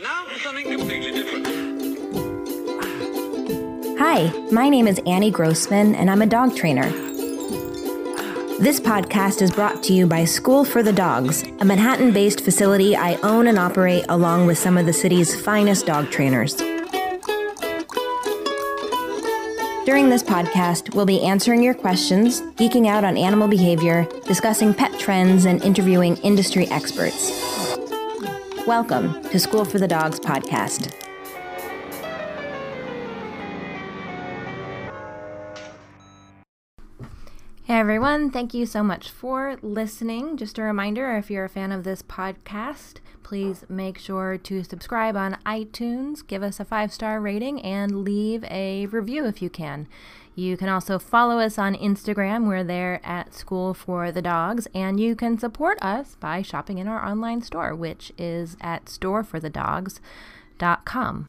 And now for something completely different. Hi, my name is Annie Grossman, and I'm a dog trainer. This podcast is brought to you by School for the Dogs, a Manhattan-based facility I own and operate along with some of the city's finest dog trainers. During this podcast, we'll be answering your questions, geeking out on animal behavior, discussing pet trends, and interviewing industry experts. Welcome to School for the Dogs podcast. Hey everyone, thank you so much for listening. Just a reminder, if you're a fan of this podcast, please make sure to subscribe on iTunes, give us a 5-star rating, and leave a review if you can. You can also follow us on Instagram. We're there at School for the Dogs, and you can support us by shopping in our online store, which is at storeforthedogs.com.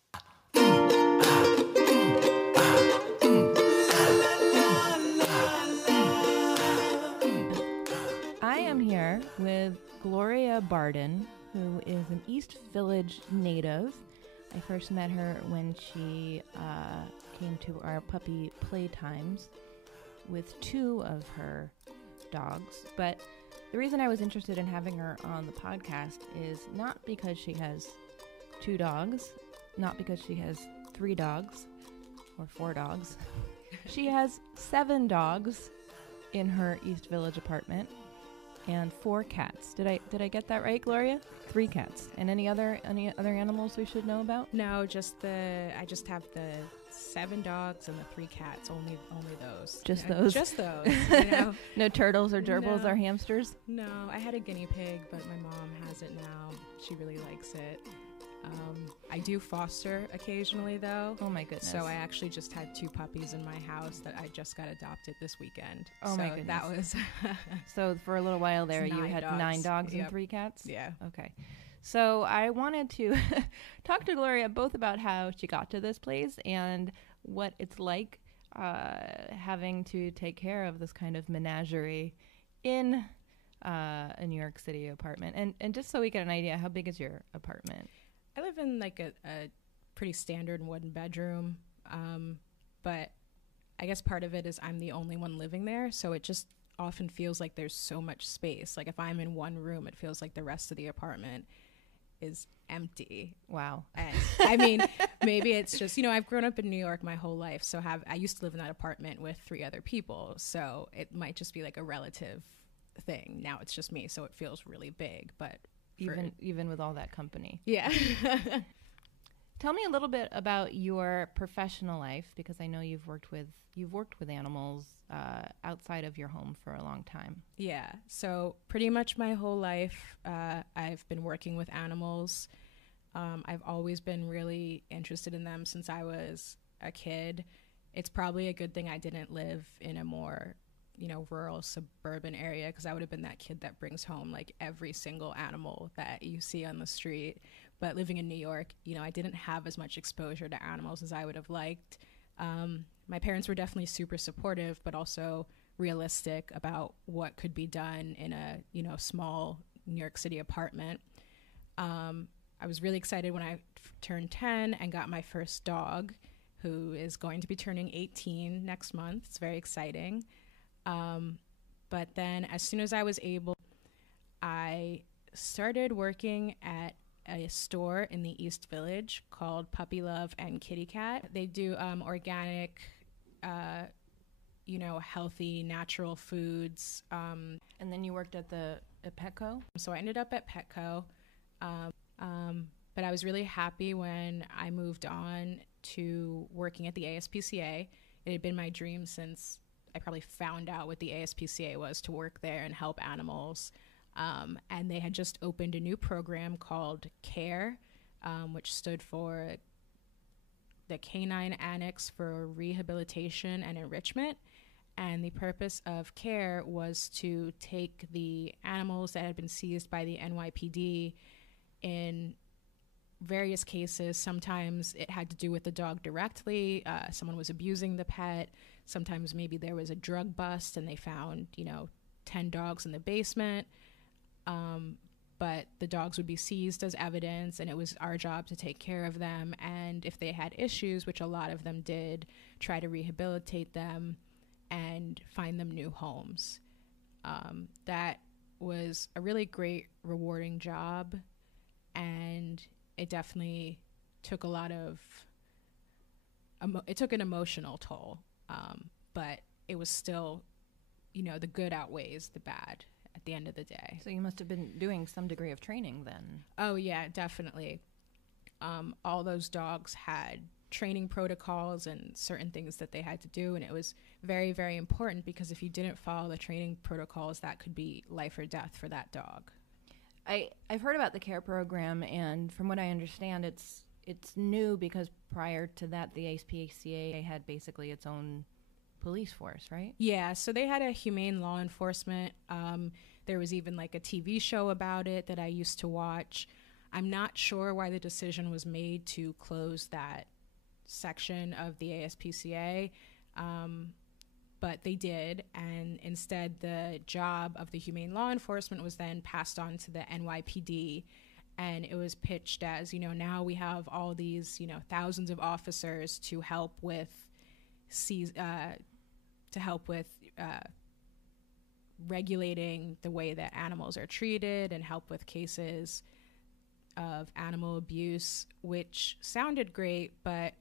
Here with Gloria Bardin, who is an East Village native. I first met her when she came to our Puppy Playtimes with 2 of her dogs. But the reason I was interested in having her on the podcast is not because she has 2 dogs, not because she has 3 dogs or 4 dogs. She has 7 dogs in her East Village apartment. And 4 cats. Did I get that right, Gloria? 3 cats. And any other animals we should know about? No, I just have the 7 dogs and the 3 cats. Only those. Just those. Just those. You know? No turtles or gerbils or hamsters? No, I had a guinea pig, but my mom has it now. She really likes it. I do foster occasionally, though. Oh, my goodness. So I actually just had 2 puppies in my house that I just got adopted this weekend. Oh, my goodness. That was... So for a little while there, you had dogs. 9 dogs Yep. and 3 cats? Yeah. Okay. So I wanted to talk to Gloria both about how she got to this place and what it's like having to take care of this kind of menagerie in a New York City apartment. And just so we get an idea, how big is your apartment? I live in like a pretty standard 1-bedroom, but I guess part of it is I'm the only one living there, so it just often feels like there's so much space. Like if I'm in one room, it feels like the rest of the apartment is empty. Wow. And I mean, maybe it's just, I've grown up in New York my whole life, so I used to live in that apartment with 3 other people, so it might just be like a relative thing. Now it's just me, so it feels really big, but even with all that company. Yeah. Tell me a little bit about your professional life, because I know you've worked with animals outside of your home for a long time. Yeah. So pretty much my whole life, I've been working with animals. I've always been really interested in them since I was a kid. It's probably a good thing I didn't live in a more rural suburban area, because I would have been that kid that brings home like every single animal that you see on the street. But living in New York, I didn't have as much exposure to animals as I would have liked. My parents were definitely super supportive, but also realistic about what could be done in a, small New York City apartment. I was really excited when I turned 10 and got my first dog, who is going to be turning 18 next month. It's very exciting. But then as soon as I was able, I started working at a store in the East Village called Puppy Love and Kitty Cat. They do organic, healthy, natural foods. And then you worked at Petco? So I ended up at Petco. But I was really happy when I moved on to working at the ASPCA. It had been my dream since I probably found out what the ASPCA was, to work there and help animals. And they had just opened a new program called CARE, which stood for the Canine Annex for Rehabilitation and Enrichment. And the purpose of CARE was to take the animals that had been seized by the NYPD in various cases. Sometimes it had to do with the dog directly. Someone was abusing the pet. Sometimes maybe there was a drug bust and they found, 10 dogs in the basement. but the dogs would be seized as evidence, and it was our job to take care of them. And if they had issues, which a lot of them did, try to rehabilitate them and find them new homes. That was a really great, rewarding job, and it definitely took a lot of it took an emotional toll, but it was still, the good outweighs the bad at the end of the day. So you must have been doing some degree of training then. Oh yeah, definitely. All those dogs had training protocols and certain things that they had to do, and it was very, very important, because if you didn't follow the training protocols, that could be life or death for that dog. I've heard about the CARE program, and from what I understand, it's new because prior to that, the ASPCA had basically its own police force, right? Yeah, so they had a humane law enforcement. There was even like a TV show about it that I used to watch. I'm not sure why the decision was made to close that section of the ASPCA, but they did, and instead the job of the humane law enforcement was then passed on to the NYPD. And it was pitched as, now we have all these, thousands of officers to help with regulating the way that animals are treated and help with cases of animal abuse, which sounded great, but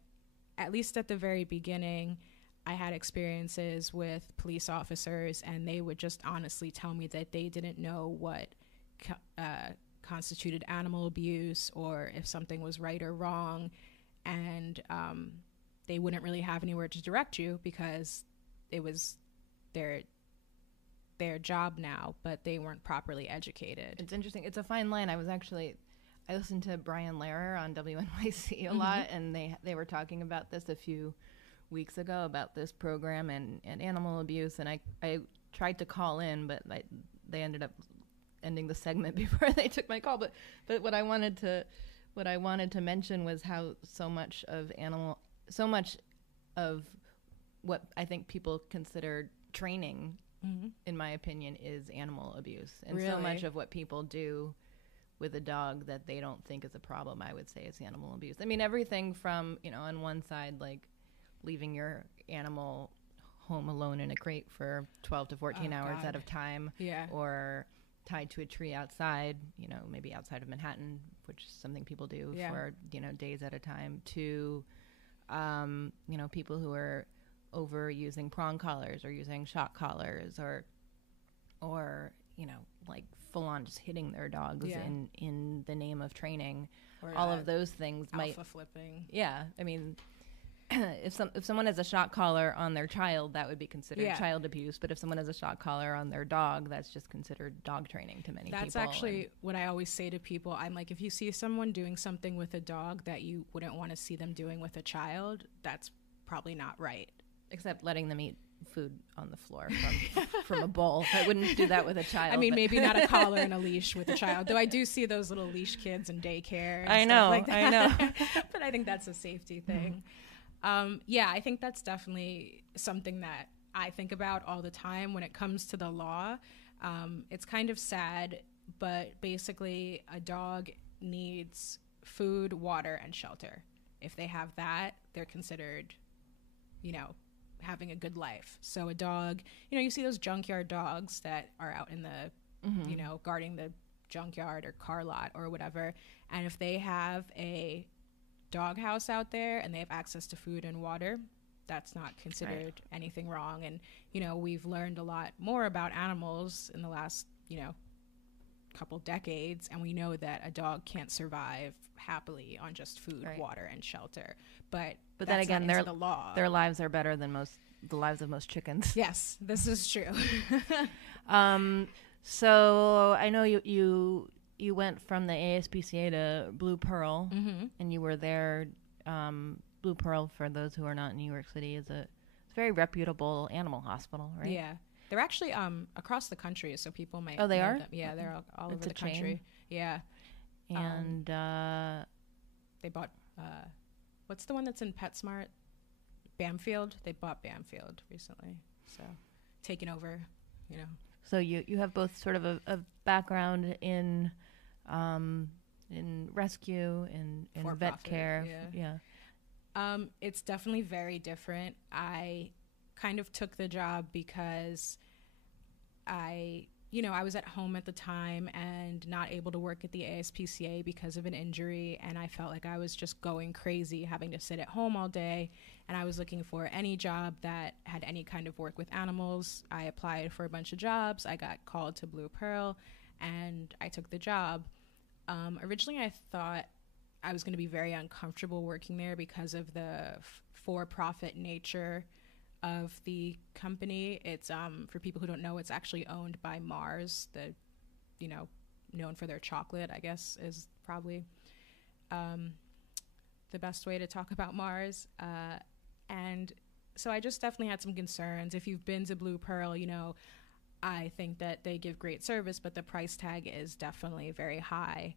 at least at the very beginning, I had experiences with police officers, and they would just honestly tell me that they didn't know what constituted animal abuse, or if something was right or wrong, and they wouldn't really have anywhere to direct you because it was their job now, but they weren't properly educated. It's interesting. It's a fine line. I listened to Brian Lehrer on WNYC a lot, and they were talking about this a few weeks ago, about this program and animal abuse, and I tried to call in, but they ended up ending the segment before they took my call. But what I wanted to mention was how so much of what I think people consider training, in my opinion, is animal abuse. And really? So much of what people do with a dog that they don't think is a problem, I would say, is animal abuse. I mean, everything from, on one side, like leaving your animal home alone in a crate for 12 to 14 hours at a time, or tied to a tree outside, maybe outside of Manhattan, which is something people do for, days at a time, to, people who are overusing prong collars or using shock collars, or like full on just hitting their dogs in the name of training. Or all of those things alpha flipping. Yeah. I mean, if someone has a shock collar on their child, that would be considered child abuse. But if someone has a shock collar on their dog, that's just considered dog training to many people. That's actually what I always say to people. I'm like, if you see someone doing something with a dog that you wouldn't want to see them doing with a child, that's probably not right. Except letting them eat food on the floor from a bowl. I wouldn't do that with a child. I mean, maybe not a collar and a leash with a child, though I do see those little leash kids in daycare and I stuff know, like that. I know. But I think that's a safety thing. I think that's definitely something that I think about all the time when it comes to the law. It's kind of sad, but basically a dog needs food, water, and shelter. If they have that, they're considered, having a good life. So a dog, you see those junkyard dogs that are out in the, guarding the junkyard or car lot or whatever. And if they have a dog house out there and they have access to food and water, that's not considered anything wrong. And, we've learned a lot more about animals in the last, couple decades. And we know that a dog can't survive happily on just food, water, and shelter. But then again, the law. Their lives are better than the lives of most chickens. Yes, this is true. So I know you went from the ASPCA to Blue Pearl, and you were there. Blue Pearl, for those who are not in New York City, is a very reputable animal hospital, right? Yeah, they're actually across the country, so people might. Oh, they are? Them. Yeah, they're all over the chain. country. Yeah, and they bought. What's the one that's in PetSmart? Bamfield. They bought Bamfield recently, so taking over. So you have both sort of a background in in rescue, in vet For-profit, care. It's definitely very different. I kind of took the job because I was at home at the time and not able to work at the ASPCA because of an injury, and I felt like I was just going crazy having to sit at home all day, and I was looking for any job that had any kind of work with animals. I applied for a bunch of jobs. I got called to Blue Pearl, and I took the job. Originally, I thought I was going to be very uncomfortable working there because of the for-profit nature of the company. It's for people who don't know, it's actually owned by Mars, known for their chocolate, I guess, is probably the best way to talk about Mars. And so I just definitely had some concerns. If you've been to Blue Pearl, I think that they give great service, but the price tag is definitely very high.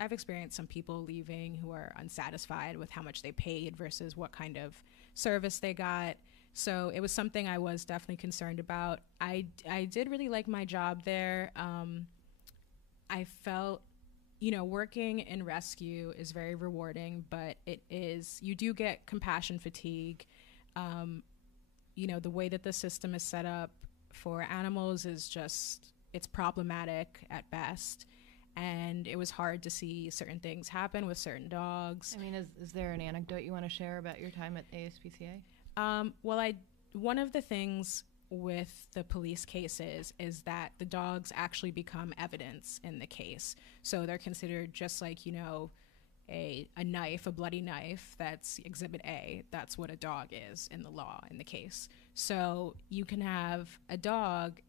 I've experienced some people leaving who are unsatisfied with how much they paid versus what kind of service they got. So it was something I was definitely concerned about. I did really like my job there. I felt, working in rescue is very rewarding, but you do get compassion fatigue. The way that the system is set up for animals it's problematic at best. And it was hard to see certain things happen with certain dogs. I mean, is there an anecdote you want to share about your time at ASPCA? One of the things with the police cases is that the dogs actually become evidence in the case. So they're considered just like, a knife, a bloody knife, that's Exhibit A. That's what a dog is in the law, in the case. So you can have a dog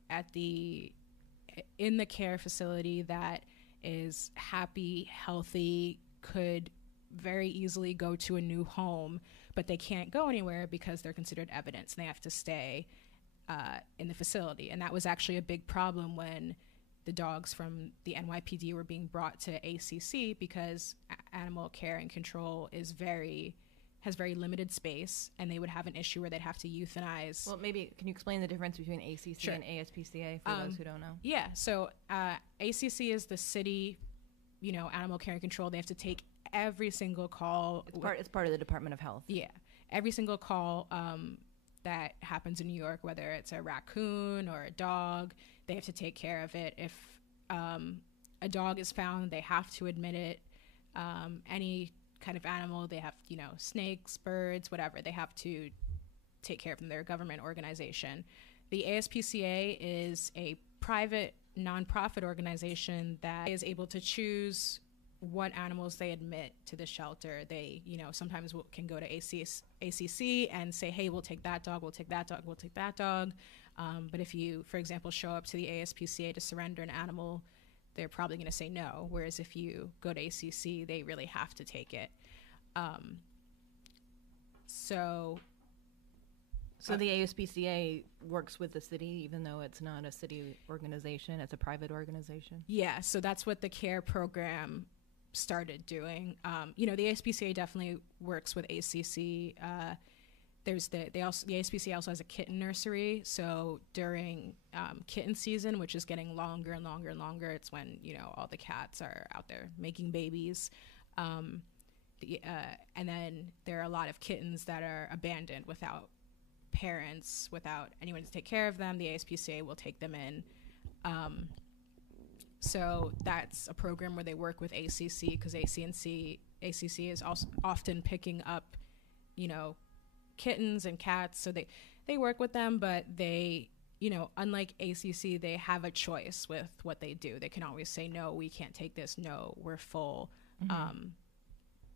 in the care facility that is happy, healthy, could very easily go to a new home, but they can't go anywhere because they're considered evidence and they have to stay in the facility. And that was actually a big problem when the dogs from the NYPD were being brought to ACC, because animal care and control has very limited space, and they would have an issue where they'd have to euthanize. Well, maybe can you explain the difference between ACC Sure. and ASPCA for those who don't know? Yeah, so ACC is the city, animal care and control. They have to take every single call. It's part of the Department of Health. Yeah, every single call that happens in New York, whether it's a raccoon or a dog, they have to take care of it. If a dog is found, they have to admit it. Any kind of animal, they have, snakes, birds, whatever, they have to take care of them. They're a government organization. The ASPCA is a private nonprofit organization that is able to choose what animals they admit to the shelter. They, sometimes can go to ACC and say, hey, we'll take that dog, we'll take that dog, we'll take that dog. But if you, for example, show up to the ASPCA to surrender an animal, they're probably going to say no. Whereas if you go to ACC, they really have to take it. So the ASPCA works with the city, even though it's not a city organization, it's a private organization? Yeah, so that's what the CARE program started doing. The ASPCA definitely works with ACC. The ASPCA also has a kitten nursery. So during kitten season, which is getting longer and longer and longer, it's when all the cats are out there making babies. And then there are a lot of kittens that are abandoned without parents, without anyone to take care of them. The ASPCA will take them in. So that's a program where they work with ACC, because ACC is also often picking up, kittens and cats. So they work with them, but they, unlike ACC, they have a choice with what they do. They can always say, no, we can't take this. No, we're full. Mm-hmm.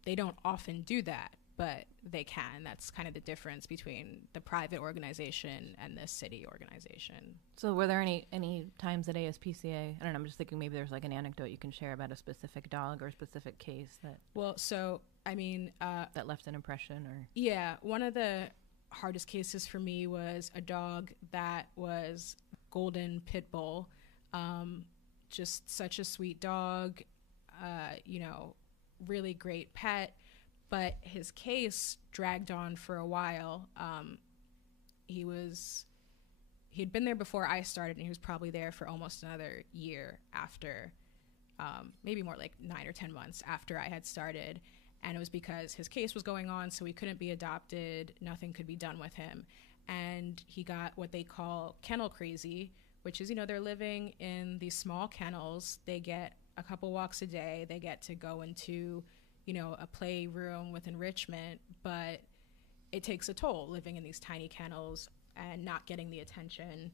They don't often do that, but they can. That's kind of the difference between the private organization and the city organization. So were there any times at ASPCA, I don't know, I'm just thinking maybe there's like an anecdote you can share about a specific dog or a specific case that... Well, so, that left an impression, or... Yeah, one of the hardest cases for me was a dog that was golden pit bull. Just such a sweet dog, really great pet. But his case dragged on for a while. He he'd been there before I started, and he was probably there for almost another year after, maybe more like 9 or 10 months after I had started. And it was because his case was going on, so he couldn't be adopted. Nothing could be done with him. And he got what they call kennel crazy, which is, they're living in these small kennels. They get a couple walks a day. They get to go into, a playroom with enrichment, but it takes a toll living in these tiny kennels and not getting the attention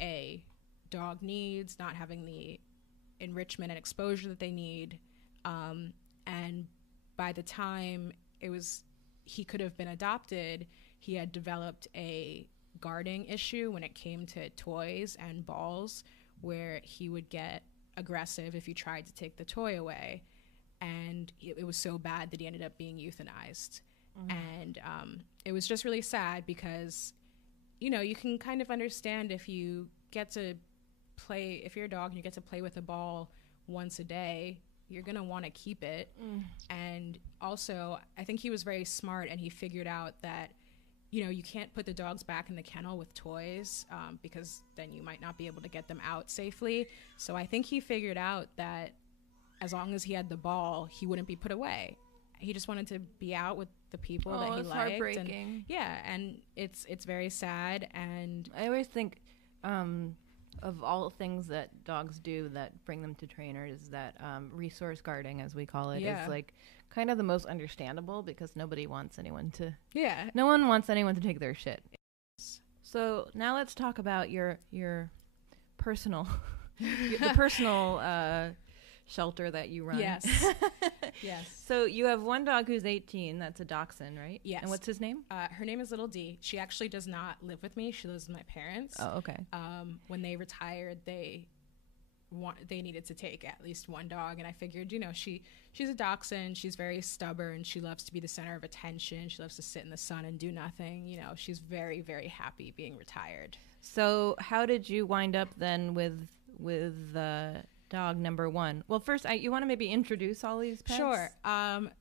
a dog needs, not having the enrichment and exposure that they need. And by the time he could have been adopted, he had developed a guarding issue when it came to toys and balls, where he would get aggressive if you tried to take the toy away. And it was so bad that he ended up being euthanized. And it was just really sad because, you can kind of understand if you get to play, if you're a dog and you get to play with a ball once a day, you're going to want to keep it. And also, I think he was very smart, and he figured out that, you can't put the dogs back in the kennel with toys because then you might not be able to get them out safely. So I think he figured out that as long as he had the ball, he wouldn't be put away. He just wanted to be out with the people that he it's liked. Heartbreaking. And it's very sad. And I always think of all things that dogs do that bring them to trainers, that resource guarding, as we call it, is like kind of the most understandable, because nobody wants anyone to. Yeah. No one wants anyone to take their shit. So now let's talk about your personal, the personal shelter that you run. Yes. Yes. So you have one dog who's 18. That's a dachshund, right? Yes. And what's his name? Her name is Little D. She actually does not live with me. She lives with my parents. Oh, okay. When they retired, they needed to take at least one dog, and I figured, she's a dachshund. She's very stubborn. She loves to be the center of attention. She loves to sit in the sun and do nothing. She's very, very happy being retired. So how did you wind up then with dog number one? Well, first, you want to maybe introduce all these pets? Sure.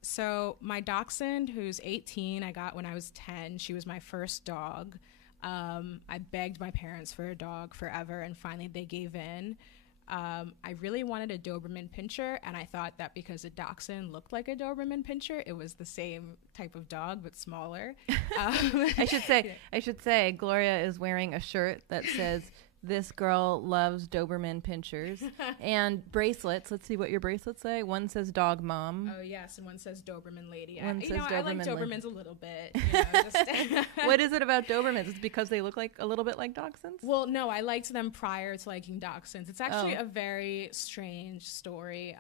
So my dachshund, who's 18, I got when I was 10. She was my first dog. I begged my parents for a dog forever, and finally they gave in. I really wanted a Doberman Pinscher, and I thought that because a dachshund looked like a Doberman Pinscher, it was the same type of dog but smaller. I should say Gloria is wearing a shirt that says "This girl loves Doberman Pinschers" and bracelets. Let's see what your bracelets say. One says "Dog Mom." Oh yes, and one says "Doberman Lady." One says I like Doberman Dobermans a little bit. What is it about Dobermans? It's because they look like a little bit like dachshunds? Well, no, I liked them prior to liking dachshunds. It's actually a very strange story.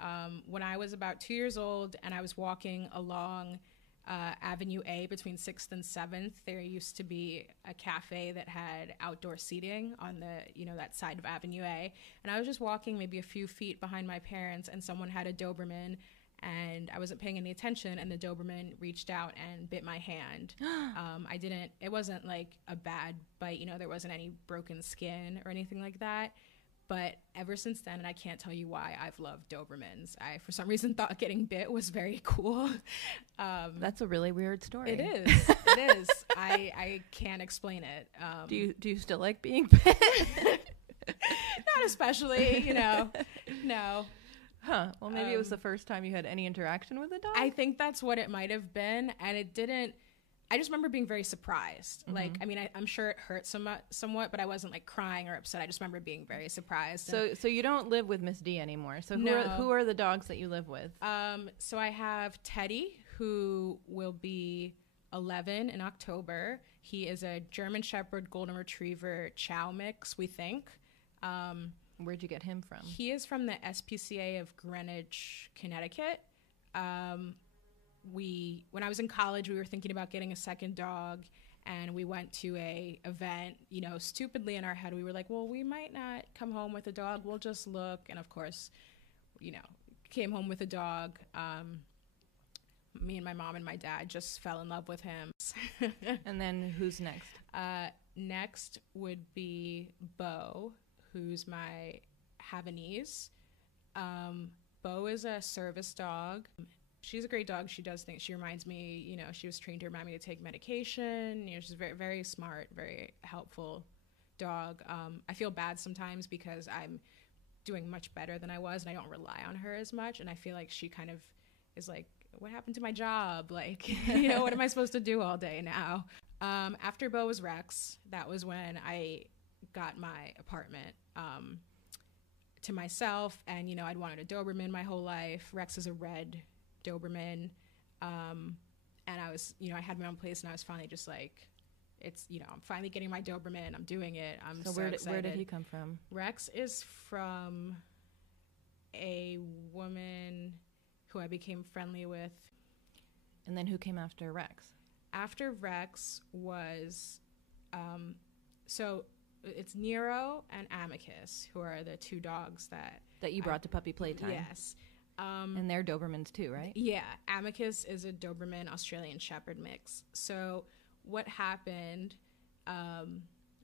When I was about 2 years old and I was walking along Avenue A between 6th and 7th, there used to be a cafe that had outdoor seating on the, that side of Avenue A. And I was just walking maybe a few feet behind my parents, and someone had a Doberman, and I wasn't paying any attention, and the Doberman reached out and bit my hand. It wasn't like a bad bite, there wasn't any broken skin or anything like that. But ever since then, and I can't tell you why, I've loved Dobermans. I, for some reason, thought getting bit was very cool. That's a really weird story. It is. It is. I can't explain it. Do you still like being bit? Not especially, no. Huh. Well, maybe it was the first time you had any interaction with a dog? I think that's what it might have been, and it didn't. I just remember being very surprised. Mm-hmm. I'm sure it hurt somewhat, but I wasn't like crying or upset. I just remember being very surprised. So you don't live with Miss D anymore. So who are the dogs that you live with? So I have Teddy, who will be 11 in October. He is a German Shepherd Golden Retriever Chow mix, we think. Where'd you get him from? He is from the SPCA of Greenwich, Connecticut. When I was in college, we were thinking about getting a second dog, and we went to a event, stupidly in our head, we were like, well, we might not come home with a dog. We'll just look. And of course, came home with a dog. Me and my mom and my dad just fell in love with him. And then who's next? Next would be Bo, who's my Havanese. Bo is a service dog. She's a great dog. She does things. She reminds me, she was trained to remind me to take medication. She's very, very smart, very helpful dog. I feel bad sometimes because I'm doing much better than I was, and I don't rely on her as much. And I feel like she kind of is like, what happened to my job? Like, you know, what am I supposed to do all day now? After Bo was Rex, that was when I got my apartment to myself. And, you know, I'd wanted a Doberman my whole life. Rex is a red Doberman. And I was, you know, I had my own place, and I was finally just like, it's, you know, I'm finally getting my Doberman. I'm doing it. I'm so excited. Where did he come from? Rex is from a woman who I became friendly with. And then who came after Rex? After Rex was, so it's Nero and Amicus, who are the two dogs that you brought to Puppy Playtime. Yes. And they're Dobermans too, right? Yeah. Amicus is a Doberman Australian Shepherd mix. So what happened, and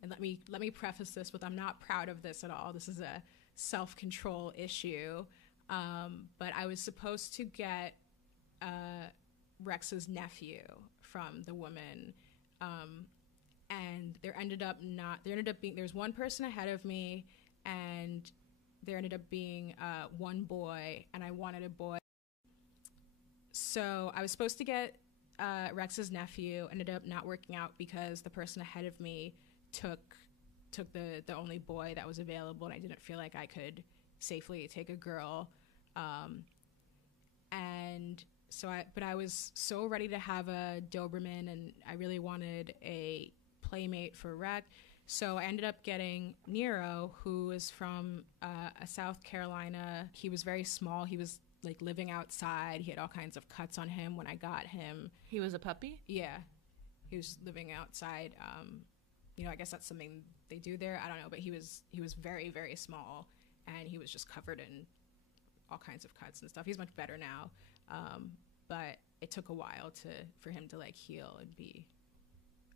let me preface this with, I'm not proud of this at all. This is a self-control issue. But I was supposed to get Rex's nephew from the woman, and there ended up being, there's one person ahead of me, and there ended up being one boy, and I wanted a boy. So I was supposed to get Rex's nephew. Ended up not working out because the person ahead of me took the only boy that was available, and I didn't feel like I could safely take a girl. And so I was so ready to have a Doberman, and I really wanted a playmate for Rex. So I ended up getting Nero, who is from South Carolina. He was very small. He was like living outside. He had all kinds of cuts on him when I got him. He was a puppy? Yeah. He was living outside. You know, I guess that's something they do there. I don't know, but he was very, very small, and he was just covered in all kinds of cuts and stuff. He's much better now. But it took a while for him to like heal and be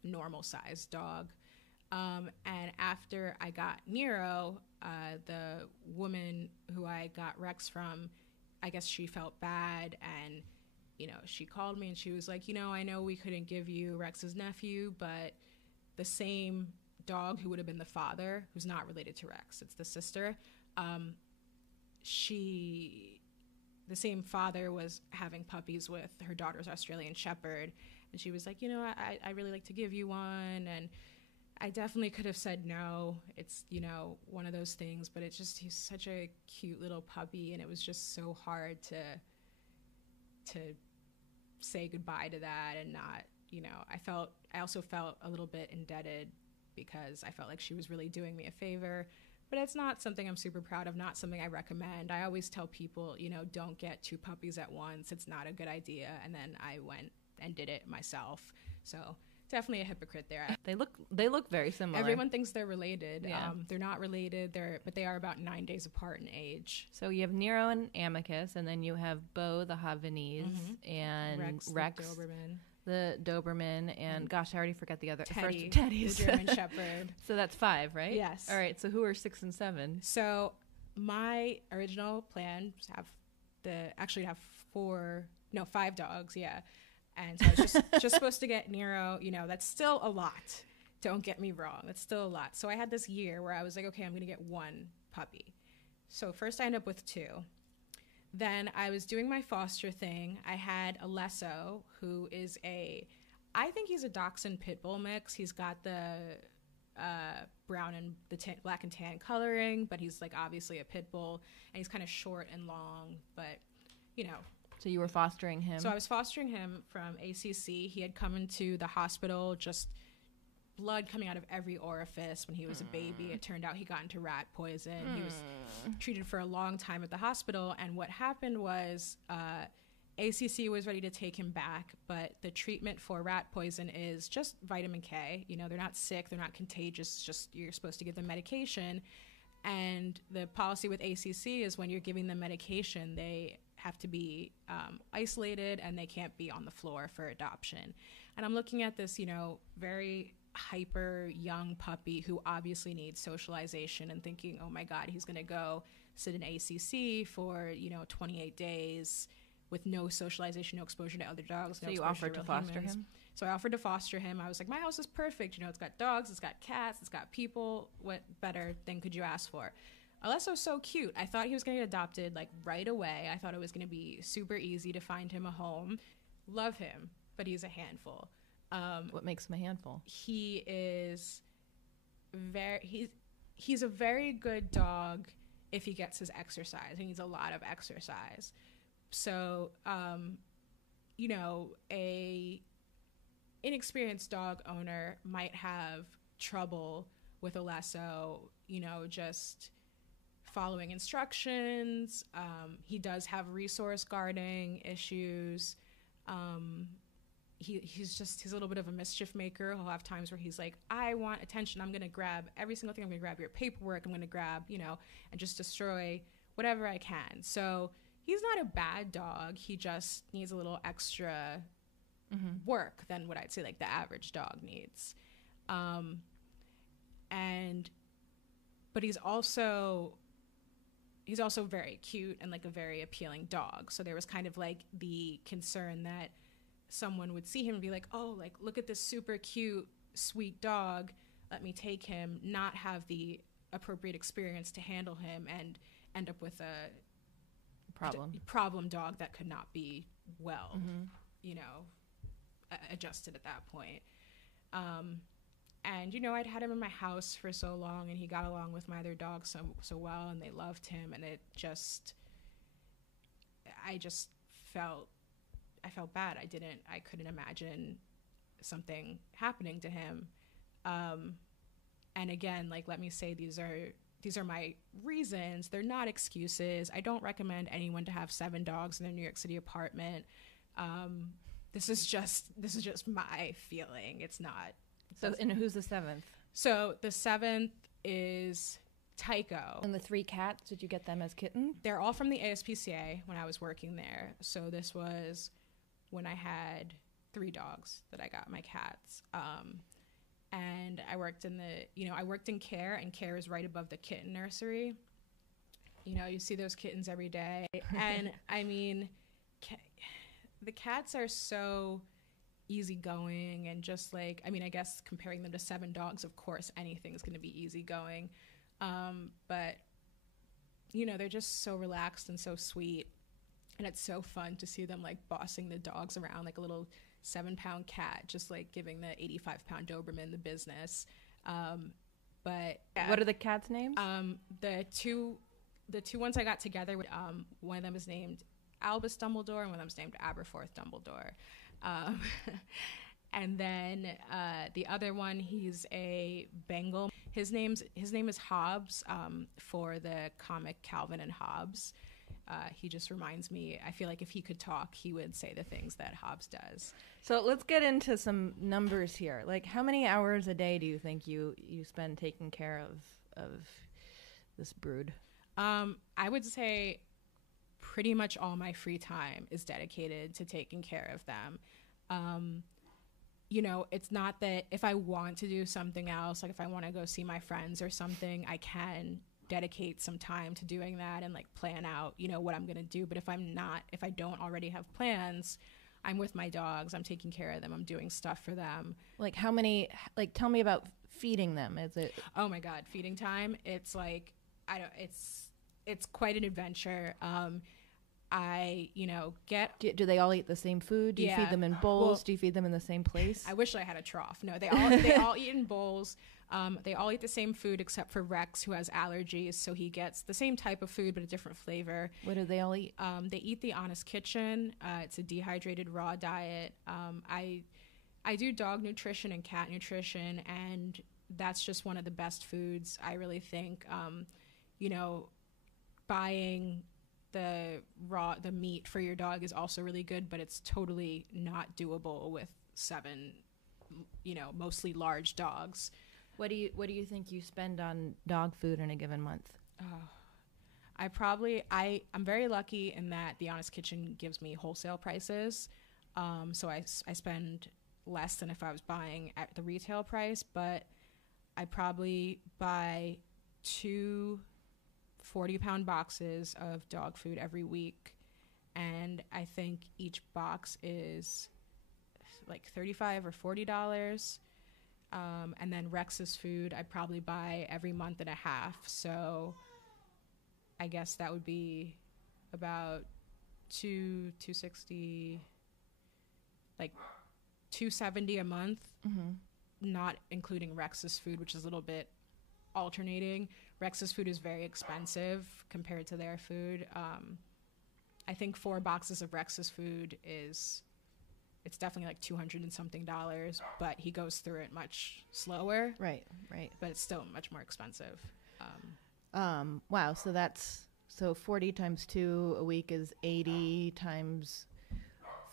a normal sized dog. And after I got Nero, the woman who I got Rex from, I guess she felt bad, and, you know, she called me and she was like, you know, I know we couldn't give you Rex's nephew, but the same dog who would have been the father, who's not related to Rex, it's the sister, the same father was having puppies with her daughter's Australian Shepherd, and she was like, you know, I really like to give you one, and I definitely could have said no. It's, you know, one of those things, but it's just, he's such a cute little puppy, and it was just so hard to say goodbye to that, and not, you know, I also felt a little bit indebted because I felt like she was really doing me a favor. But it's not something I'm super proud of, not something I recommend. I always tell people, you know, don't get two puppies at once. It's not a good idea. And then I went and did it myself. So definitely a hypocrite there. They look very similar. Everyone thinks they're related. Yeah. They're not related. But they are about 9 days apart in age. So you have Nero and Amicus, and then you have Bo the Havanese, and Rex the Doberman, and gosh, I already forgot the other. Teddy, Teddy's the German Shepherd. So that's 5, right? Yes. All right. So who are 6 and 7? So my original plan was to have 5 dogs. Yeah. And so I was just supposed to get Nero. You know, that's still a lot. Don't get me wrong. That's still a lot. So I had this year where I was like, okay, I'm going to get 1 puppy. So first I ended up with 2. Then I was doing my foster thing. I had Alesso, who is I think he's a Dachshund Pit Bull mix. He's got the brown and the black and tan coloring, but he's like obviously a pit bull, and he's kind of short and long, but, you know. So you were fostering him? So I was fostering him from ACC. He had come into the hospital, just blood coming out of every orifice when he was a baby. It turned out he got into rat poison. He was treated for a long time at the hospital, and what happened was ACC was ready to take him back, but the treatment for rat poison is just vitamin K. You know, they're not sick, they're not contagious, just you're supposed to give them medication. And the policy with ACC is when you're giving them medication, they have to be isolated, and they can't be on the floor for adoption. And I'm looking at this, you know, very hyper young puppy who obviously needs socialization, and thinking, oh my God, he's going to go sit in ACC for, you know, 28 days with no socialization, no exposure to other dogs. So you offered to foster him? So I offered to foster him. I was like, my house is perfect. You know, it's got dogs, it's got cats, it's got people. What better thing could you ask for? Alesso's so cute. I thought he was going to get adopted like right away. I thought it was going to be super easy to find him a home. Love him, but he's a handful. What makes him a handful? He is he's a very good dog if he gets his exercise. He needs a lot of exercise. So, you know, a inexperienced dog owner might have trouble with Alesso, you know, just following instructions. He does have resource guarding issues. He's a little bit of a mischief maker. He'll have times where he's like, I want attention. I'm going to grab every single thing. I'm going to grab your paperwork. I'm going to grab, you know, and just destroy whatever I can. So he's not a bad dog. He just needs a little extra work than what I'd say like the average dog needs. But he's also very cute and like a very appealing dog. So there was kind of like the concern that someone would see him and be like, oh, like, look at this super cute, sweet dog. Let me take him, not have the appropriate experience to handle him and end up with a problem dog that could not be well, you know, adjusted at that point. And, you know, I'd had him in my house for so long and he got along with my other dogs so well and they loved him. And I felt bad. I couldn't imagine something happening to him. And again, like, let me say, these are my reasons. They're not excuses. I don't recommend anyone to have 7 dogs in their New York City apartment. This is just my feeling. It's not. So, and who's the 7th? So the 7th is Tycho. And the 3 cats, did you get them as kittens? They're all from the ASPCA when I was working there. So this was when I had 3 dogs that I got my cats. And I worked I worked in care, and care is right above the kitten nursery. You know, you see those kittens every day. And I mean, the cats are so easygoing and just like, I mean, I guess comparing them to 7 dogs, of course, anything's going to be easygoing. But, you know, they're just so relaxed and so sweet. And it's so fun to see them like bossing the dogs around like a little 7-pound cat, just like giving the 85-pound Doberman the business. But yeah. What are the cats' names? The two ones I got together, one of them is named Albus Dumbledore and one of them is named Aberforth Dumbledore. And then the other one, he's a Bengal. His name is Hobbs, for the comic Calvin and Hobbes. He just reminds me, I feel like if he could talk, he would say the things that Hobbes does. So let's get into some numbers here. Like, how many hours a day do you think you spend taking care of this brood? I would say pretty much all my free time is dedicated to taking care of them. You know, it's not that if I want to do something else, like if I want to go see my friends or something, I can dedicate some time to doing that and like plan out, you know, what I'm going to do. But if I don't already have plans, I'm with my dogs, I'm taking care of them, I'm doing stuff for them. Like how many, like tell me about feeding them. Is it? Oh my God, feeding time. It's like, it's quite an adventure. Do they all eat the same food? Do you feed them in bowls? Well, do you feed them in the same place? I wish I had a trough. No, they all eat in bowls. They all eat the same food except for Rex, who has allergies, so he gets the same type of food but a different flavor. What do they all eat? They eat the Honest Kitchen. It's a dehydrated raw diet. I do dog nutrition and cat nutrition, and that's just one of the best foods. I really think, you know, buying the meat for your dog is also really good, but it's totally not doable with 7, you know, mostly large dogs. What do you think you spend on dog food in a given month? I'm very lucky in that the Honest Kitchen gives me wholesale prices. So I spend less than if I was buying at the retail price, but I probably buy 2 40-pound boxes of dog food every week. and I think each box is like $35 or $40. And then Rex's food I probably buy every month and a half, so I guess that would be about $260, like $270 a month, not including Rex's food, which is a little bit alternating. Rex's food is very expensive compared to their food. I think 4 boxes of Rex's food it's definitely like $200 and something, but he goes through it much slower. Right. But it's still much more expensive. Wow. So 40 times 2 a week is 80 times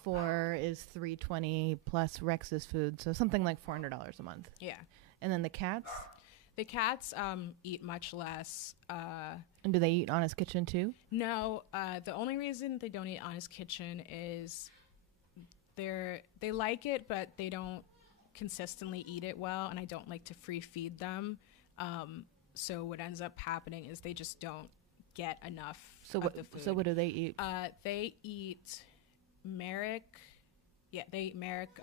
4 is 320 plus Rex's food. So something like $400 a month. Yeah. And then the cats? The cats eat much less. And do they eat Honest Kitchen too? No. The only reason they don't eat Honest Kitchen is they like it, but they don't consistently eat it well, and I don't like to free feed them. So what ends up happening is they just don't get enough of the food. So what do they eat? They eat Merrick. Yeah, they eat Merrick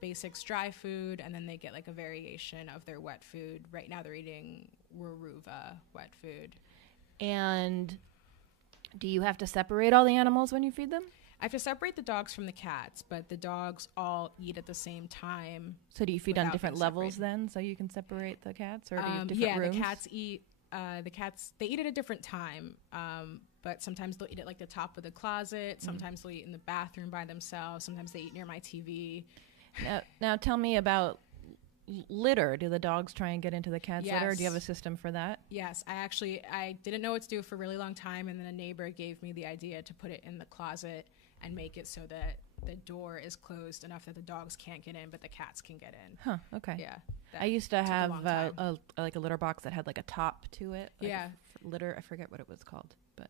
Basics dry food, and then they get like a variation of their wet food. Right now they're eating Weruva wet food. And do you have to separate all the animals when you feed them? I have to separate the dogs from the cats, but the dogs all eat at the same time. So do you feed on different levels then, so you can separate the cats, or do you have different rooms? The cats eat. They eat at a different time, but sometimes they'll eat at like the top of the closet. Sometimes they'll eat in the bathroom by themselves. Sometimes they eat near my TV. Now tell me about litter. Do the dogs try and get into the cat's litter? Do you have a system for that? Yes, I didn't know what to do for a really long time, and then a neighbor gave me the idea to put it in the closet and make it so that the door is closed enough that the dogs can't get in, but the cats can get in. Huh, okay. Yeah. I used to have a litter box that had like a top to it. Like litter, I forget what it was called. But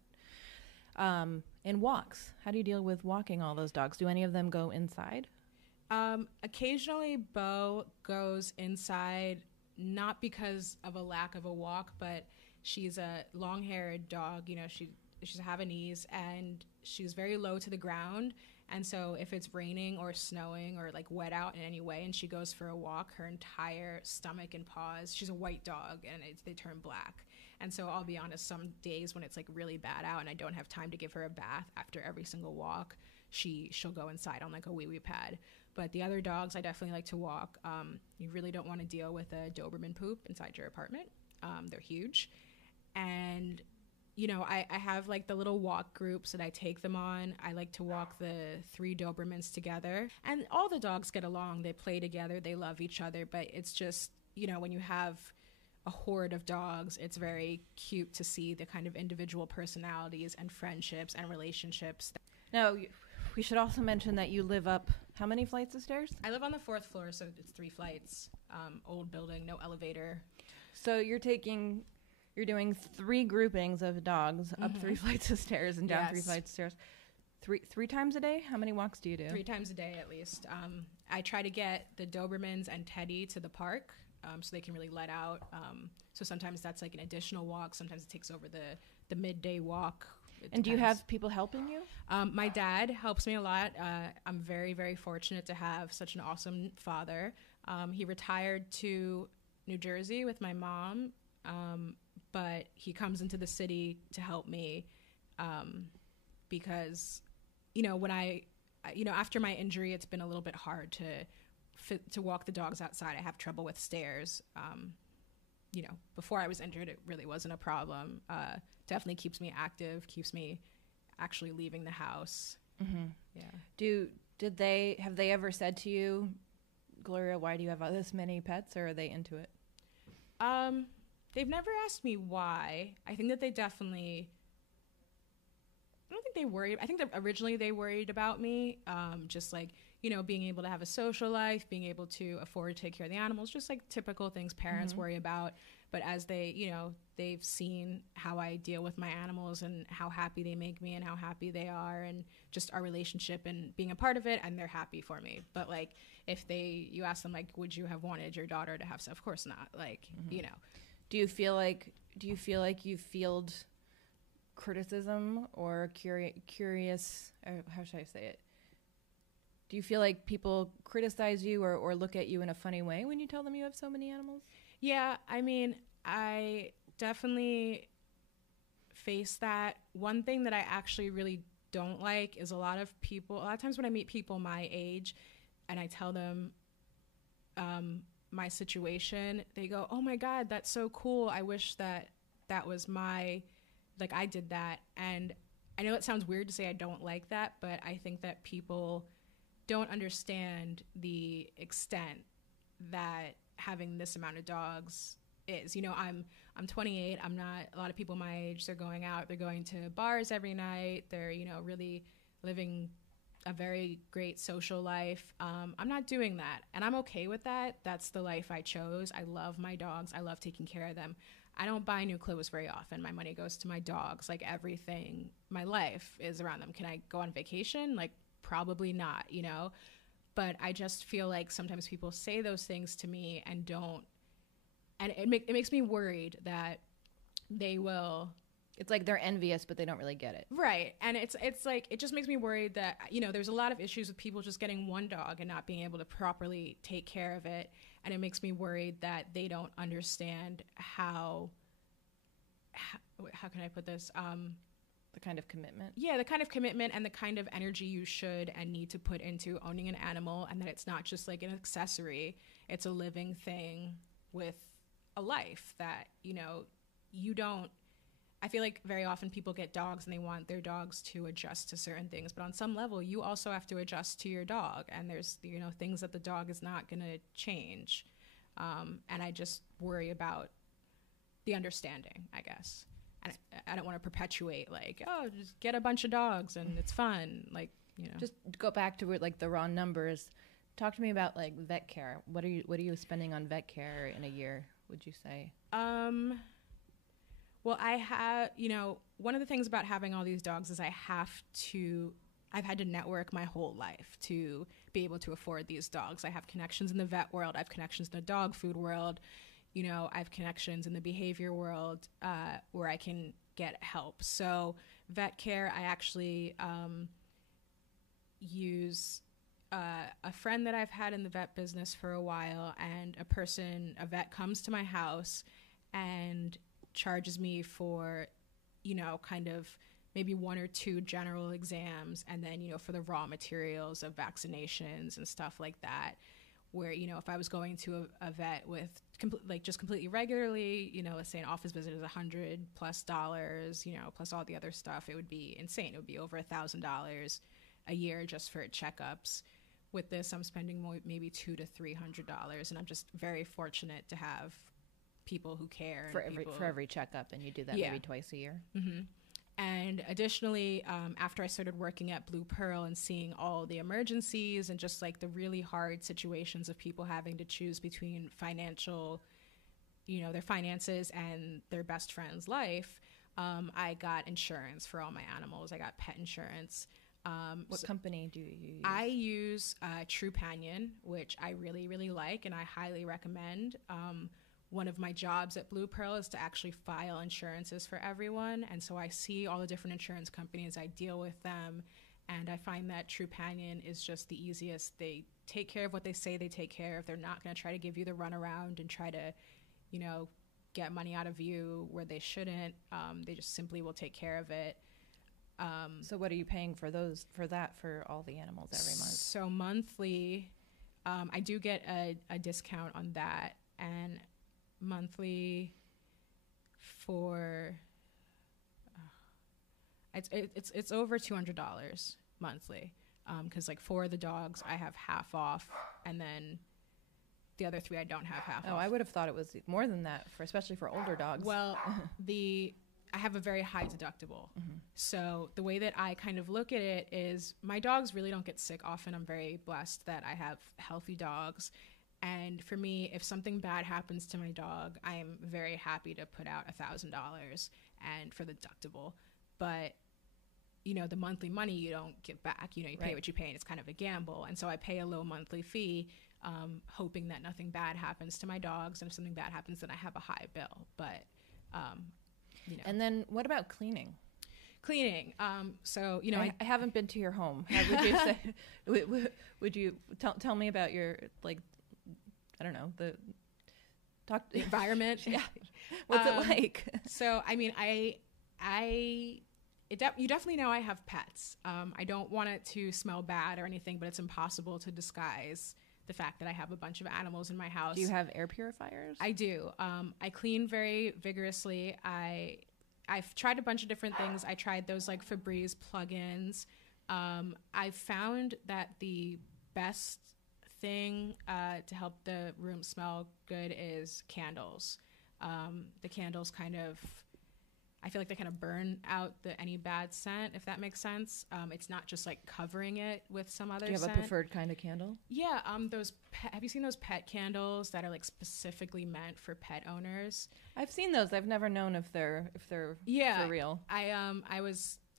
and walks. How do you deal with walking all those dogs? Do any of them go inside? Occasionally Bo goes inside, not because of a lack of a walk, but she's a long-haired dog. You know, she's a Havanese, and she's very low to the ground. And so if it's raining or snowing or like wet out in any way and she goes for a walk, her entire stomach and paws, she's a white dog, and they turn black. And so I'll be honest, some days when it's like really bad out and I don't have time to give her a bath after every single walk, she'll go inside on like a wee-wee pad. But the other dogs, I definitely like to walk. You really don't want to deal with a Doberman poop inside your apartment. They're huge. And you know, I have like the little walk groups that I take them on. I like to walk the 3 Dobermans together, and all the dogs get along. They play together. They love each other, but it's just, you know, when you have a horde of dogs, it's very cute to see the kind of individual personalities and friendships and relationships. Now, we should also mention that you live up how many flights of stairs? I live on the 4th floor, so it's 3 flights. Old building, no elevator. So you're doing 3 groupings of dogs up 3 flights of stairs and down 3 flights of stairs. Three times a day? How many walks do you do? 3 times a day at least. I try to get the Dobermans and Teddy to the park so they can really let out. So sometimes that's like an additional walk. Sometimes it takes over the midday walk. And do you have people helping you? My dad helps me a lot. I'm very, very fortunate to have such an awesome father. He retired to New Jersey with my mom, but he comes into the city to help me because, you know, after my injury, it's been a little bit hard to walk the dogs outside. I have trouble with stairs. You know, before I was injured, it really wasn't a problem. Definitely keeps me active, keeps me actually leaving the house. Mm-hmm. Yeah. Have they ever said to you, Gloria, why do you have this many pets, or are they into it? They've never asked me why. I think that I don't think they worried. I think that originally they worried about me, just like, you know, being able to have a social life, being able to afford to take care of the animals, just like typical things parents worry about. But as they've seen how I deal with my animals and how happy they make me and how happy they are and just our relationship and being a part of it, and they're happy for me. But like, if you ask them, like, would you have wanted your daughter to have stuff? Of course not. Like, you know. Do you feel like you field criticism or curious, or how should I say it? Do you feel like people criticize you or look at you in a funny way when you tell them you have so many animals? Yeah, I mean, I definitely face that. One thing that I actually really don't like is a lot of times when I meet people my age and I tell them my situation, they go, oh my God, that's so cool. I wish that was I did that. And I know it sounds weird to say I don't like that, but I think that people don't understand the extent that having this amount of dogs is. I'm 28. I'm not a lot of people my age. They're going out. They're going to bars every night. They're really living a very great social life. I'm not doing that, and I'm okay with that. That's the life I chose. I love my dogs. I love taking care of them. I don't buy new clothes very often. My money goes to my dogs. Like, everything, my life is around them. Can I go on vacation? Like, probably not, but I just feel like sometimes people say those things to me and don't, and it makes me worried that they will. It's like they're envious, but they don't really get it. Right. And it's like, it just makes me worried that, there's a lot of issues with people just getting one dog and not being able to properly take care of it. And it makes me worried that they don't understand how can I put this? The kind of commitment. Yeah, the kind of commitment and the kind of energy you should and need to put into owning an animal, and that it's not just like an accessory. It's a living thing with a life that, you don't. I feel like very often people get dogs and they want their dogs to adjust to certain things, but on some level you also have to adjust to your dog, and there's things that the dog is not going to change, and I just worry about the understanding, I guess. And I don't want to perpetuate like, oh, just get a bunch of dogs and it's fun, just go back to like the raw numbers. Talk to me about like vet care. What are you spending on vet care in a year, would you say? Well, I have, one of the things about having all these dogs is I've had to network my whole life to be able to afford these dogs. I have connections in the vet world. I have connections in the dog food world. I have connections in the behavior world where I can get help. So vet care, I actually use a friend that I've had in the vet business for a while, and a vet comes to my house and charges me for, kind of maybe 1 or 2 general exams, and then, for the raw materials of vaccinations and stuff like that, where, if I was going to a vet with just completely regularly, let's say an office visit is $100+ plus all the other stuff, it would be insane. It would be over $1,000 a year just for checkups. With this, I'm spending maybe $200 to $300, and I'm just very fortunate to have people who care for every checkup, and you do that maybe twice a year. Mm-hmm. And additionally, after I started working at Blue Pearl and seeing all the emergencies and just like the really hard situations of people having to choose between their finances and their best friend's life, I got insurance for all my animals. I got pet insurance. What company do you use? I use Trupanion, which I really, really like, and I highly recommend. One of my jobs at Blue Pearl is to actually file insurances for everyone. And so I see all the different insurance companies, I deal with them, and I find that Trupanion is just the easiest. They take care of what they say they take care of. They're not going to try to give you the runaround and try to, get money out of you where they shouldn't. They just simply will take care of it. So what are you paying for all the animals every month? So monthly, I do get a discount on that, and monthly for it's over $200 monthly, because like 4 of the dogs I have half off, and then the other 3 I don't have half off. I would have thought it was more than that, especially for older dogs. Well, I have a very high deductible. Mm-hmm. So the way that I kind of look at it is my dogs really don't get sick often. I'm very blessed that I have healthy dogs. And for me, if something bad happens to my dog, I'm very happy to put out $1,000 and for the deductible. But, the monthly money you don't give back. You pay what you pay, and it's kind of a gamble. And so I pay a low monthly fee, hoping that nothing bad happens to my dogs. And if something bad happens, then I have a high bill. But, And then what about cleaning? Cleaning. So, I haven't been to your home. How would you say? Would you tell me about your, like, I don't know, the environment? Yeah. What's it like? So, I mean, you definitely know I have pets. I don't want it to smell bad or anything, but it's impossible to disguise the fact that I have a bunch of animals in my house. Do you have air purifiers? I do. I clean very vigorously. I've tried a bunch of different things. I tried those like Febreze plugins. I found that the best thing to help the room smell good is candles. The candles kind of, I feel like they kind of burn out any bad scent, if that makes sense. It's not just like covering it with some other scent. Do you have a preferred kind of candle? Yeah. Have you seen those pet candles that are like specifically meant for pet owners? I've seen those. I've never known if they're for real. I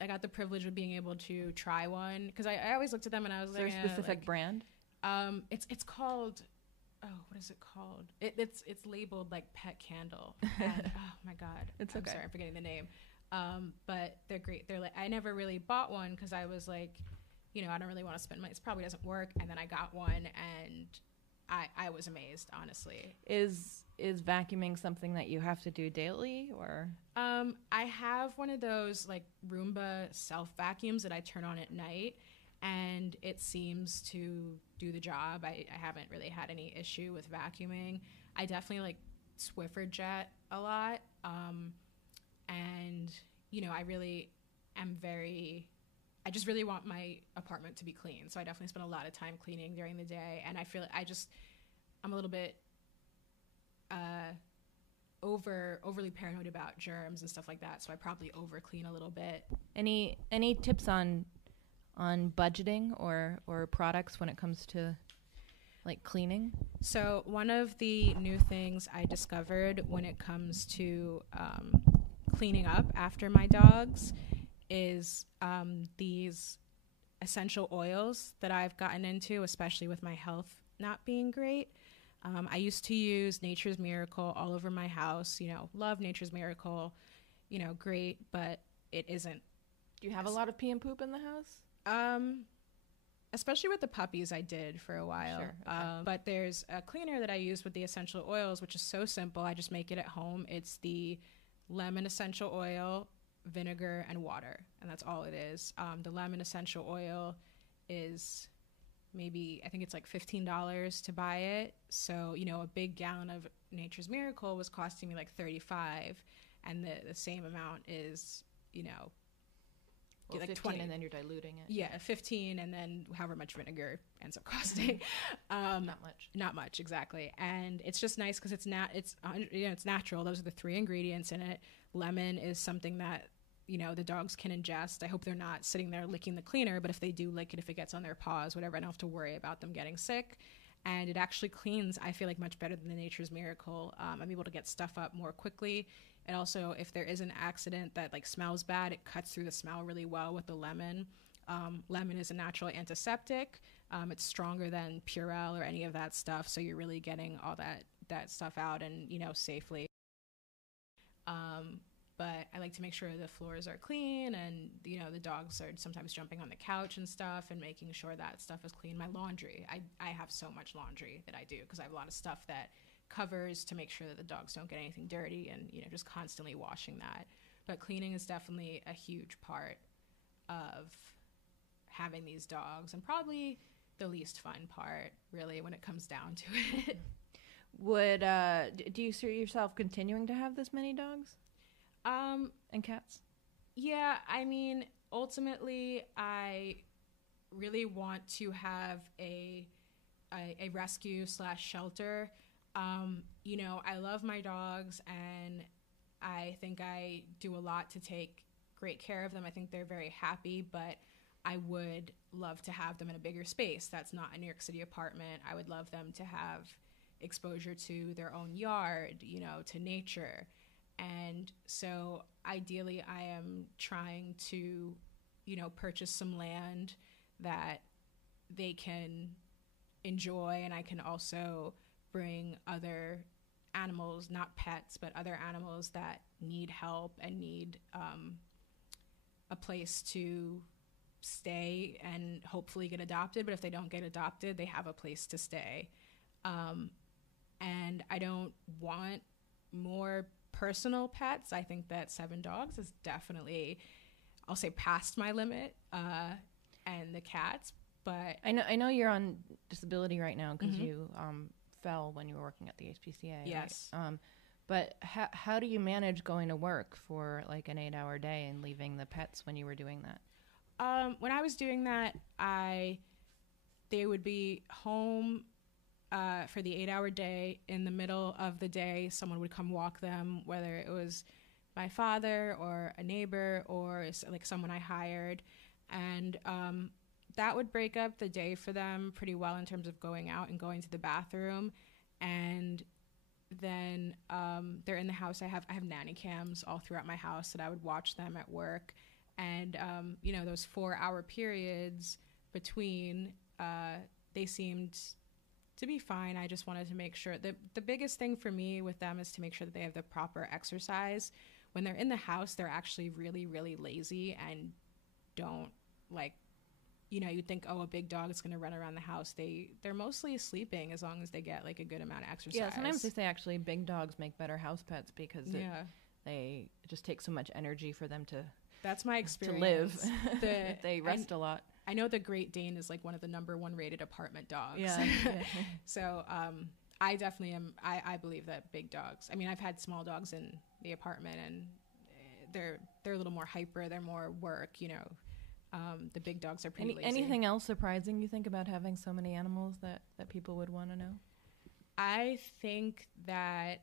got the privilege of being able to try one because I always looked at them and I was like, is there a specific brand? It's called, what is it called? It's labeled like pet candle. And, oh my God. I'm sorry, I'm forgetting the name. But they're great. They're like, I never really bought one because I was like, I don't really want to spend money. It probably doesn't work. And then I got one and I was amazed, honestly. Is vacuuming something that you have to do daily or? I have one of those like Roomba self vacuums that I turn on at night. And it seems to do the job. I haven't really had any issue with vacuuming. I definitely like Swiffer Jet a lot. And, I really am I just really want my apartment to be clean. So I definitely spend a lot of time cleaning during the day. And I feel I'm a little bit overly paranoid about germs and stuff like that. So I probably over clean a little bit. Any tips on budgeting or products when it comes to like cleaning? So one of the new things I discovered when it comes to cleaning up after my dogs is these essential oils that I've gotten into, especially with my health not being great. I used to use Nature's Miracle all over my house, love Nature's Miracle, great, but it isn't. Do you have a lot of pee and poop in the house? Especially with the puppies, I did for a while. Sure, okay. But there's a cleaner that I use with the essential oils, which is so simple. I just make it at home. It's the lemon essential oil, vinegar, and water, and that's all it is. The lemon essential oil is I think it's like $15 to buy it. So, a big gallon of Nature's Miracle was costing me like $35, and the same amount is, like 15 20, and then you're diluting it. Yeah, 15, and then however much vinegar ends up costing. Not much, exactly. And it's just nice because it's natural. Those are the 3 ingredients in it. Lemon is something that the dogs can ingest. I hope they're not sitting there licking the cleaner, but if they do lick it, if it gets on their paws, whatever, I don't have to worry about them getting sick. And it actually cleans, I feel like, much better than the Nature's Miracle. I'm able to get stuff up more quickly. And also, if there is an accident that like smells bad, it cuts through the smell really well with the lemon. Lemon is a natural antiseptic. It's stronger than Purell or any of that stuff. So you're really getting all that stuff out and, safely. But I like to make sure the floors are clean and, the dogs are sometimes jumping on the couch and stuff and making sure that stuff is clean. My laundry, I have so much laundry that I do because I have a lot of stuff that covers to make sure that the dogs don't get anything dirty and, just constantly washing that. But cleaning is definitely a huge part of having these dogs and probably the least fun part, really, when it comes down to it. Do you see yourself continuing to have this many dogs? And cats? Yeah, I mean, ultimately, I really want to have a rescue/shelter. I love my dogs, and I think I do a lot to take great care of them. I think they're very happy, but I would love to have them in a bigger space. That's not a New York City apartment. I would love them to have exposure to their own yard, to nature. And so ideally I am trying to, purchase some land that they can enjoy, and I can also bring other animals, not pets, but other animals that need help and need a place to stay and hopefully get adopted. But if they don't get adopted, they have a place to stay. And I don't want more personal pets. I think that 7 dogs is definitely, I'll say, past my limit, and the cats. But I know you're on disability right now because you fell when you were working at the HPCA. Yes. Right? But how do you manage going to work for like an 8-hour day and leaving the pets when you were doing that? When I was doing that, they would be home for the 8-hour day. In the middle of the day, someone would come walk them, whether it was my father or a neighbor or like someone I hired. And that would break up the day for them pretty well in terms of going out and going to the bathroom. And then they're in the house. I have nanny cams all throughout my house that I would watch them at work. And, those 4-hour periods between, they seemed to be fine. I just wanted to make sure that the biggest thing for me with them is to make sure that they have the proper exercise. When they're in the house, they're actually really, really lazy and don't you'd think, oh, a big dog is going to run around the house. They're mostly sleeping as long as they get like a good amount of exercise. Yeah, sometimes they say actually big dogs make better house pets because it just takes so much energy for them to. That's my experience. To live. They rest a lot. I know the Great Dane is like one of the #1 rated apartment dogs. Yeah. So I definitely am. I believe that big dogs. I mean, I've had small dogs in the apartment, and they're a little more hyper. They're more work. The big dogs are pretty lazy. Anything else surprising you think about having so many animals that people would want to know? I think that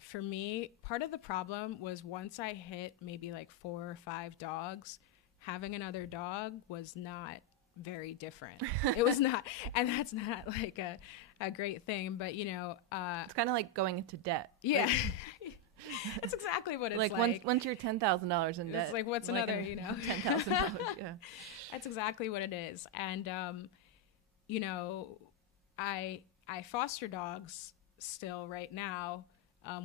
for me, part of the problem was once I hit maybe like 4 or 5 dogs, having another dog was not very different. It was not, and that's not like a great thing, but it's kind of like going into debt. Yeah. That's exactly what it's like. Once you're $10,000 in debt, it's like what's another, $10,000. Yeah, that's exactly what it is. And I foster dogs still right now.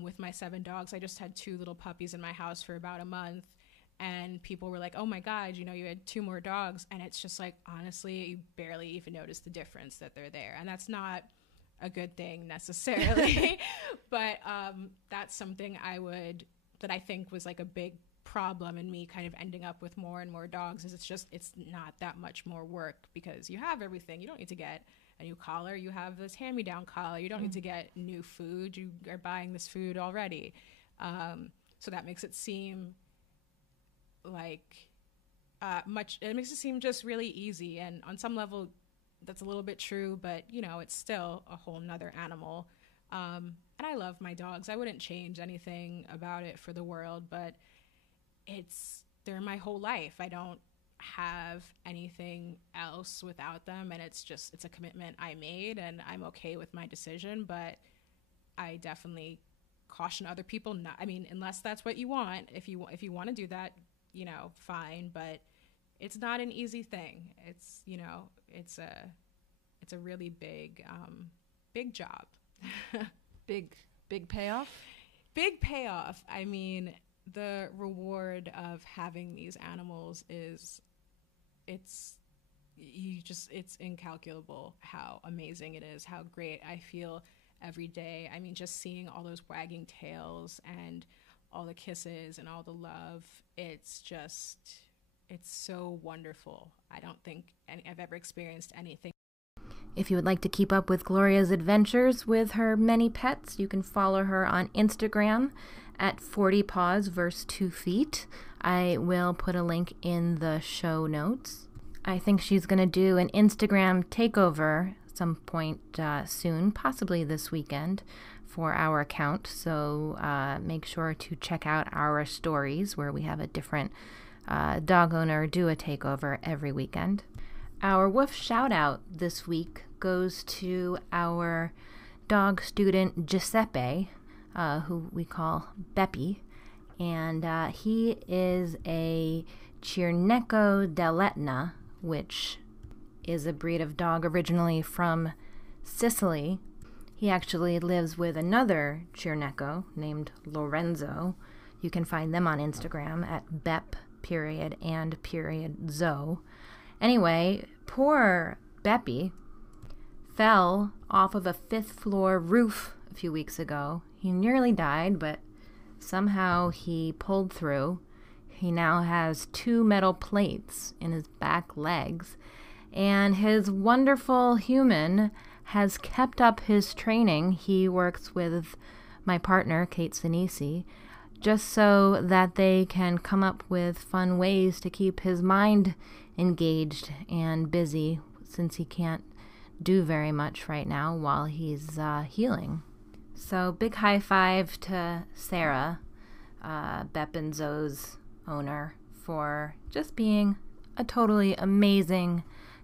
With my 7 dogs, I just had 2 little puppies in my house for about a month, and people were like, "Oh my God, you had 2 more dogs," and it's just like, honestly, you barely even notice the difference that they're there, and that's not a good thing necessarily. But that's something that I think was like a big problem in me kind of ending up with more and more dogs, is it's not that much more work because you have everything. You don't need to get a new collar. You have this hand-me-down collar. You don't need to get new food. You are buying this food already. So that makes it seem like it makes it seem just really easy. And on some level, that's a little bit true, but it's still a whole nother animal. And I love my dogs. I wouldn't change anything about it for the world, but they're my whole life. I don't have anything else without them, and it's a commitment I made, and I'm okay with my decision. But I definitely caution other people unless that's what you want. If you want to do that, fine, but it's not an easy thing. It's it's a really big job. big payoff. Big payoff. I mean, the reward of having these animals it's incalculable how amazing it is, how great I feel every day. I mean, just seeing all those wagging tails and all the kisses and all the love, it's so wonderful. I don't think I've ever experienced anything. If you would like to keep up with Gloria's adventures with her many pets, you can follow her on Instagram at 40 paws versus 2 feet. I will put a link in the show notes. I think she's going to do an Instagram takeover some point soon, possibly this weekend, for our account. So make sure to check out our stories where we have a different dog owner do a takeover every weekend. Our woof shout out this week goes to our dog student Giuseppe, who we call Beppy, and he is a Cirneco dell'Etna, which is a breed of dog originally from Sicily. He actually lives with another Cirneco named Lorenzo. You can find them on Instagram at Bep period and period Zoe. Anyway, poor Beppy fell off of a 5th floor roof a few weeks ago. He nearly died, but somehow he pulled through. He now has 2 metal plates in his back legs, and his wonderful human has kept up his training. He works with my partner, Kate Sinisi, just so that they can come up with fun ways to keep his mind engaged and busy, since he can't do very much right now while he's healing. So big high five to Sarah, Bep and Zoe's owner, for just being a totally amazing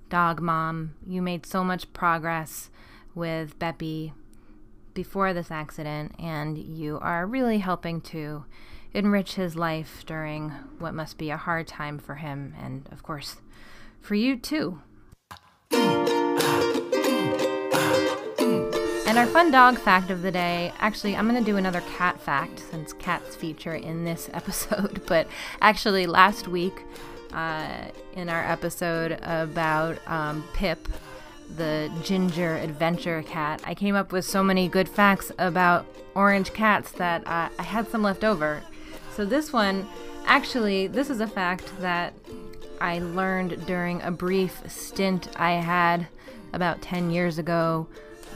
dog mom. You made so much progress with Beppy before this accident, and you are really helping to enrich his life during what must be a hard time for him, and of course for you too. And our fun dog fact of the day, actually, I'm going to do another cat fact since cats feature in this episode. But actually, last week in our episode about Pip, the ginger adventure cat, I came up with so many good facts about orange cats that I had some left over. So this one, actually, this is a fact that I learned during a brief stint I had about 10 years ago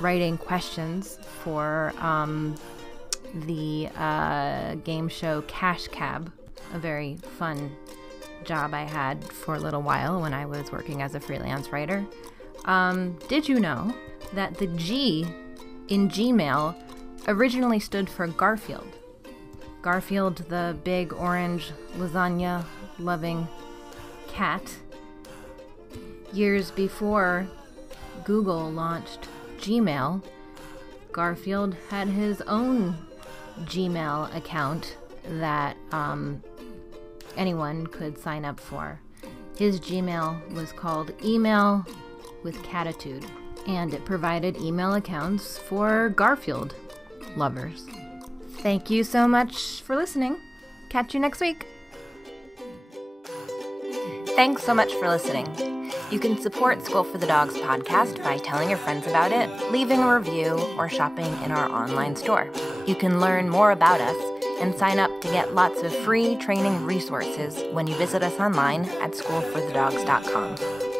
writing questions for the game show Cash Cab, a very fun job I had for a little while when I was working as a freelance writer. Did you know that the G in Gmail originally stood for Garfield? Garfield, the big orange lasagna-loving cat. Years before Google launched Gmail, Garfield had his own Gmail account that anyone could sign up for. His Gmail was called Email with Catitude, and it provided email accounts for Garfield lovers. Thank you so much for listening. Catch you next week. Thanks so much for listening. You can support School for the Dogs podcast by telling your friends about it, leaving a review, or shopping in our online store. You can learn more about us and sign up to get lots of free training resources when you visit us online at schoolforthedogs.com.